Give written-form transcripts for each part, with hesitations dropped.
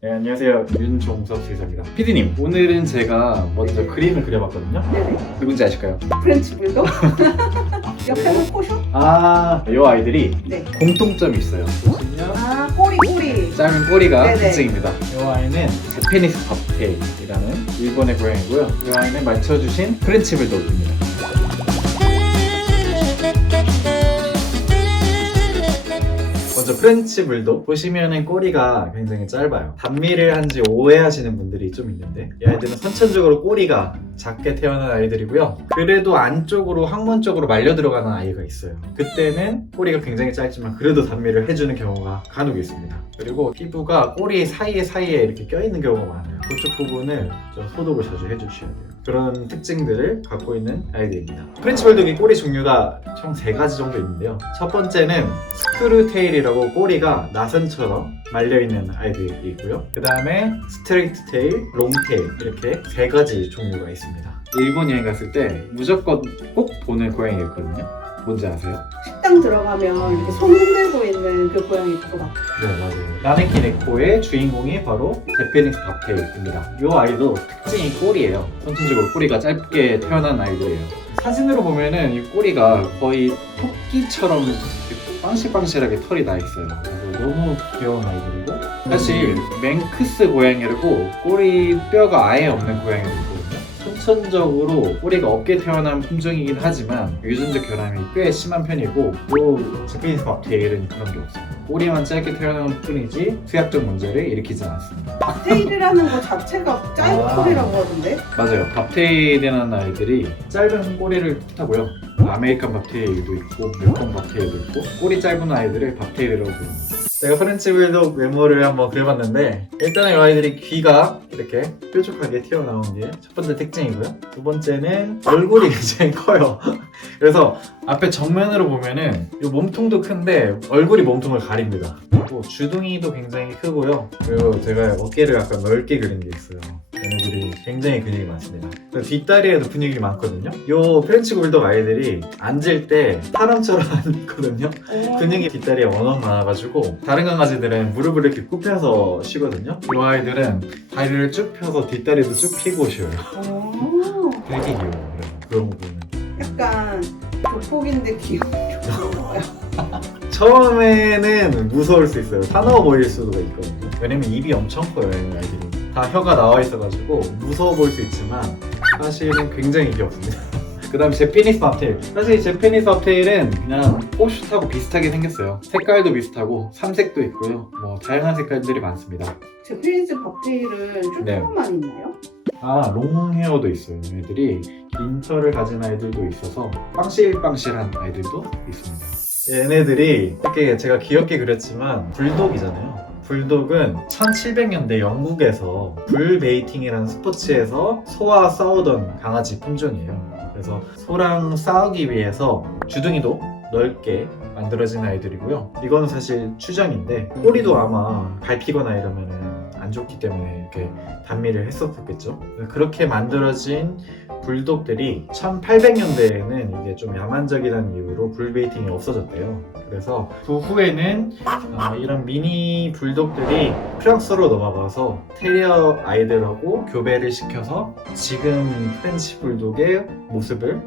네, 안녕하세요. 윤종석 수의사입니다. PD님, 오늘은 제가 먼저 그림을 그려봤거든요. 네네. 누군지 아실까요? 프렌치 불독? 옆에는 포쇼? 이 아이들이 네. 공통점이 있어요. 보시면 아, 꼬리. 짧은 꼬리가 네네. 특징입니다. 이 아이는 제페니스 밥테일이라는 일본의 고양이고요. 이 아이는 맞춰주신 프렌치 불독입니다. 먼저 프렌치 불독 보시면은 꼬리가 굉장히 짧아요. 단미를 한지 오해하시는 분들이 좀 있는데 이 아이들은 선천적으로 꼬리가 작게 태어난 아이들이고요. 그래도 안쪽으로 항문 쪽으로 말려 들어가는 아이가 있어요. 그때는 꼬리가 굉장히 짧지만 그래도 단미를 해주는 경우가 간혹 있습니다. 그리고 피부가 꼬리 사이에 이렇게 껴있는 경우가 많아요. 그쪽 부분을 좀 소독을 자주 해주셔야 돼요. 그런 특징들을 갖고 있는 아이들입니다. 프렌치 불독이 꼬리 종류가 총 3가지 정도 있는데요. 첫 번째는 스크류 테일이라고 꼬리가 나선처럼 말려있는 아이들이 있고요. 그 다음에 스트레이트 테일, 롱 테일 이렇게 3가지 종류가 있습니다. 일본 여행 갔을 때 무조건 꼭 보는 고양이가 있거든요. 뭔지 아세요? 식당 들어가면 이렇게 손 흔들고 있는 그 고양이 그거 맞죠? 네, 맞아요. 라네키 네코의 주인공이 바로 제페니스 밥테일입니다. 이 아이도 특징이 꼬리예요. 선천적으로 꼬리가 짧게 태어난 아이들이에요. 사진으로 보면은 이 꼬리가 거의 토끼처럼 빵실빵실하게 털이 나 있어요. 그래서 너무 귀여운 아이들이고, 사실 맹크스 고양이라고 꼬리 뼈가 아예 없는 고양이도 있거든요. 선천적으로 꼬리가 없게 태어난 품종이긴 하지만 유전적 결함이 꽤 심한 편이고, 또 제페니스 밥테일은 그런 게 없어요. 꼬리만 짧게 태어난 뿐이지 수약적 문제를 일으키진 않습니다. 박테일이라는 거 자체가 짧은 아. 꼬리라고 하던데? 맞아요. 밥테일이라는 아이들이 짧은 꼬리를 뜻하고요. 아메리칸 밥테일도 있고 메콩 밥테일도 있고, 꼬리 짧은 아이들을 밥테일이라고 부릅니다. 제가 프렌치 불독 외모를 한번 그려봤는데, 일단은 이 아이들이 귀가 이렇게 뾰족하게 튀어나온 게 첫 번째 특징이고요. 두 번째는 얼굴이 굉장히 커요. 그래서 앞에 정면으로 보면은 이 몸통도 큰데 얼굴이 몸통을 가립니다. 그리고 주둥이도 굉장히 크고요. 그리고 제가 어깨를 약간 넓게 그린 게 있어요. 얘네들이 굉장히 근육이 많습니다. 뒷다리에도 근육이 많거든요. 이 프렌치 불독 아이들이 앉을 때 사람처럼 앉거든요. 근육이 뒷다리에 워낙 많아가지고 다른 강아지들은 무릎을 이렇게 굽혀서 쉬거든요. 이 아이들은 다리를 쭉 펴서 뒷다리도 쭉 펴고 쉬어요. 오. 되게 귀여워요. 그런 거 보면. 약간 조폭인데 귀여워요. 처음에는 무서울 수 있어요. 사나워 보일 수도 있거든요. 왜냐면 입이 엄청 커요, 이 아이들이. 다 혀가 나와 있어가지고 무서워 보일 수 있지만 사실은 굉장히 귀엽습니다. 그 다음 제페니스 밥테일. 사실 제페니스 밥테일은 그냥 포슈트하고 비슷하게 생겼어요. 색깔도 비슷하고 삼색도 있고요. 뭐 다양한 색깔들이 많습니다. 제페니스 박테일은 네. 쭈꾸만 있나요? 롱 헤어도 있어요. 얘들이 긴 털을 가진 아이들도 있어서 빵실빵실한 아이들도 있습니다. 얘네들이 이렇게 제가 귀엽게 그렸지만 불독이잖아요. 불독은 1700년대 영국에서 불 베이팅이라는 스포츠에서 소와 싸우던 강아지 품종이에요. 그래서 소랑 싸우기 위해서 주둥이도 넓게 만들어진 아이들이고요. 이거는 사실 추정인데 꼬리도 아마 밟히거나 이러면은 안 좋기 때문에 이렇게 단미를 했었겠죠. 그렇게 만들어진 불독들이 1800년대에는 이게 좀 야만적이라는 이유로 불베이팅이 없어졌대요. 그래서 그 후에는 이런 미니 불독들이 프랑스로 넘어가서 테리어 아이들하고 교배를 시켜서 지금 프렌치 불독의 모습을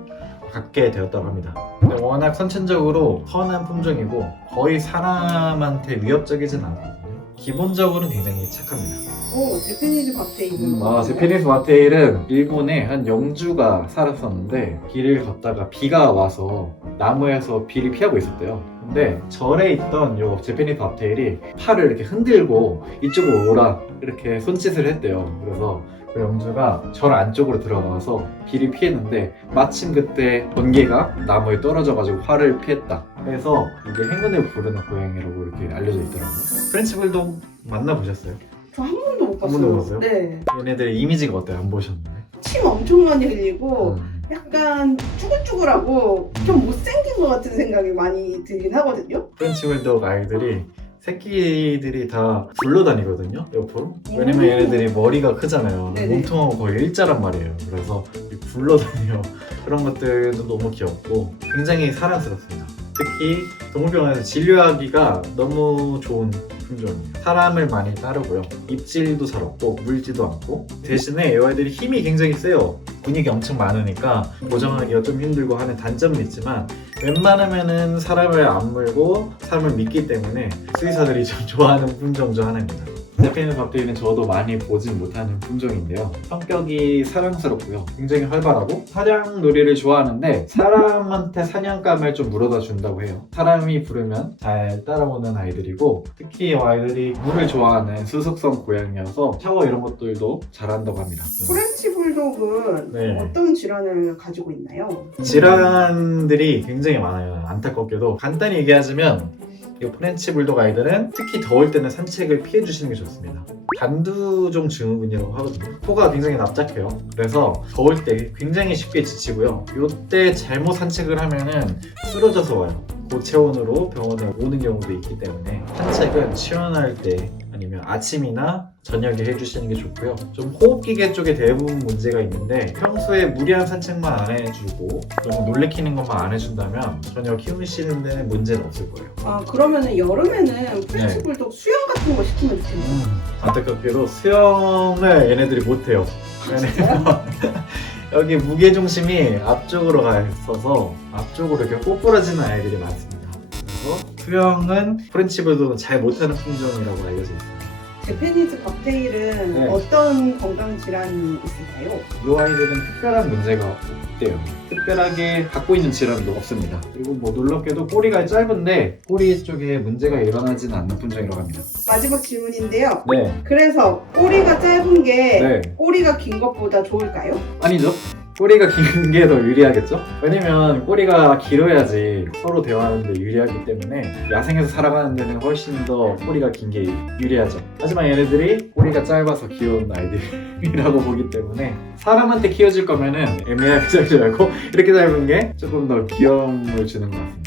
갖게 되었다고 합니다. 근데 워낙 선천적으로 선한 품종이고 거의 사람한테 위협적이진 않거든요. 기본적으로는 굉장히 착합니다. 오, 제페니스 박테일은 제페니스 밥테일은 일본에 한 영주가 살았었는데 길을 걷다가 비가 와서 나무에서 비를 피하고 있었대요. 근데 절에 있던 요 제페니스 밥테일이 팔을 이렇게 흔들고 이쪽으로 오라 이렇게 손짓을 했대요. 그래서 그 영주가 절 안쪽으로 들어가서 비를 피했는데 마침 그때 번개가 나무에 떨어져가지고 화를 피했다. 그래서 이게 행운을 부르는 고양이라고 이렇게 알려져 있더라고요. 프렌치 불독 만나보셨어요? 저 한 번도 못 한 봤어요. 번도 못 봤어요? 네. 얘네들의 이미지가 어때요? 안 보셨나요? 침 엄청 많이 흘리고 약간 쭈글쭈글하고 좀 못생긴 것 같은 생각이 많이 들긴 하거든요. 프렌치 불독 아이들이 새끼들이 다 굴러다니거든요, 옆으로. 왜냐면 얘네들이 머리가 크잖아요. 네네. 몸통하고 거의 일자란 말이에요. 그래서 굴러다녀요. 그런 것들도 너무 귀엽고 굉장히 사랑스럽습니다. 특히 동물병원에서 진료하기가 너무 좋은 품종이에요. 사람을 많이 따르고요. 입질도 잘 없고 물지도 않고, 대신에 이 아이들이 힘이 굉장히 세요. 근육이 엄청 많으니까 고정하기가 좀 힘들고 하는 단점은 있지만 웬만하면은 사람을 안 물고 사람을 믿기 때문에 수의사들이 좀 좋아하는 품종 중 하나입니다. 제페니즈 밥데이는 저도 많이 보진 못하는 품종인데요. 성격이 사랑스럽고요. 굉장히 활발하고 사냥 놀이를 좋아하는데 사람한테 사냥감을 좀 물어다 준다고 해요. 사람이 부르면 잘 따라오는 아이들이고, 특히 이 아이들이 물을 좋아하는 수속성 고양이여서 샤워 이런 것들도 잘한다고 합니다. 프렌치 불독은 네. 어떤 질환을 가지고 있나요? 질환들이 굉장히 많아요. 안타깝게도 간단히 얘기하자면 이 프렌치 불독 아이들은 특히 더울 때는 산책을 피해 주시는 게 좋습니다. 단두종 증후군이라고 하거든요. 코가 굉장히 납작해요. 그래서 더울 때 굉장히 쉽게 지치고요. 이때 잘못 산책을 하면은 쓰러져서 와요. 고체온으로 병원에 오는 경우도 있기 때문에 산책은 시원할 때 아니면 아침이나 저녁에 해주시는 게 좋고요. 좀 호흡기계 쪽에 대부분 문제가 있는데 평소에 무리한 산책만 안 해주고 너무 놀래키는 것만 안 해준다면 전혀 키우시는 데는 문제는 없을 거예요. 아, 그러면은 여름에는 프렌치 네. 불독 수영 같은 거 시키면 좋겠네요. 안타깝게도 수영을 얘네들이 못해요. 왜냐면 여기 무게중심이 앞쪽으로 가 있어서 앞쪽으로 이렇게 꼬꾸라지는 아이들이 많습니다. 그래서 수영은 프렌치 불독은 잘 못하는 품종이라고 알려져 있어요. 제페니즈 밥테일은 네. 어떤 건강 질환이 있을까요? 이 아이들은 특별한 문제가 없대요. 특별하게 갖고 있는 질환도 없습니다. 그리고 뭐 놀랍게도 꼬리가 짧은데 꼬리 쪽에 문제가 일어나지는 않는 품종이라고 합니다. 마지막 질문인데요. 네. 그래서 꼬리가 짧은 게 네. 꼬리가 긴 것보다 좋을까요? 아니죠. 꼬리가 긴 게 더 유리하겠죠? 왜냐면 꼬리가 길어야지 서로 대화하는 데 유리하기 때문에 야생에서 살아가는 데는 훨씬 더 꼬리가 긴 게 유리하죠. 하지만 얘네들이 꼬리가 짧아서 귀여운 아이들이라고 보기 때문에 사람한테 키워줄 거면은 애매하게 짧지 말고 이렇게 짧은 게 조금 더 귀여움을 주는 것 같습니다.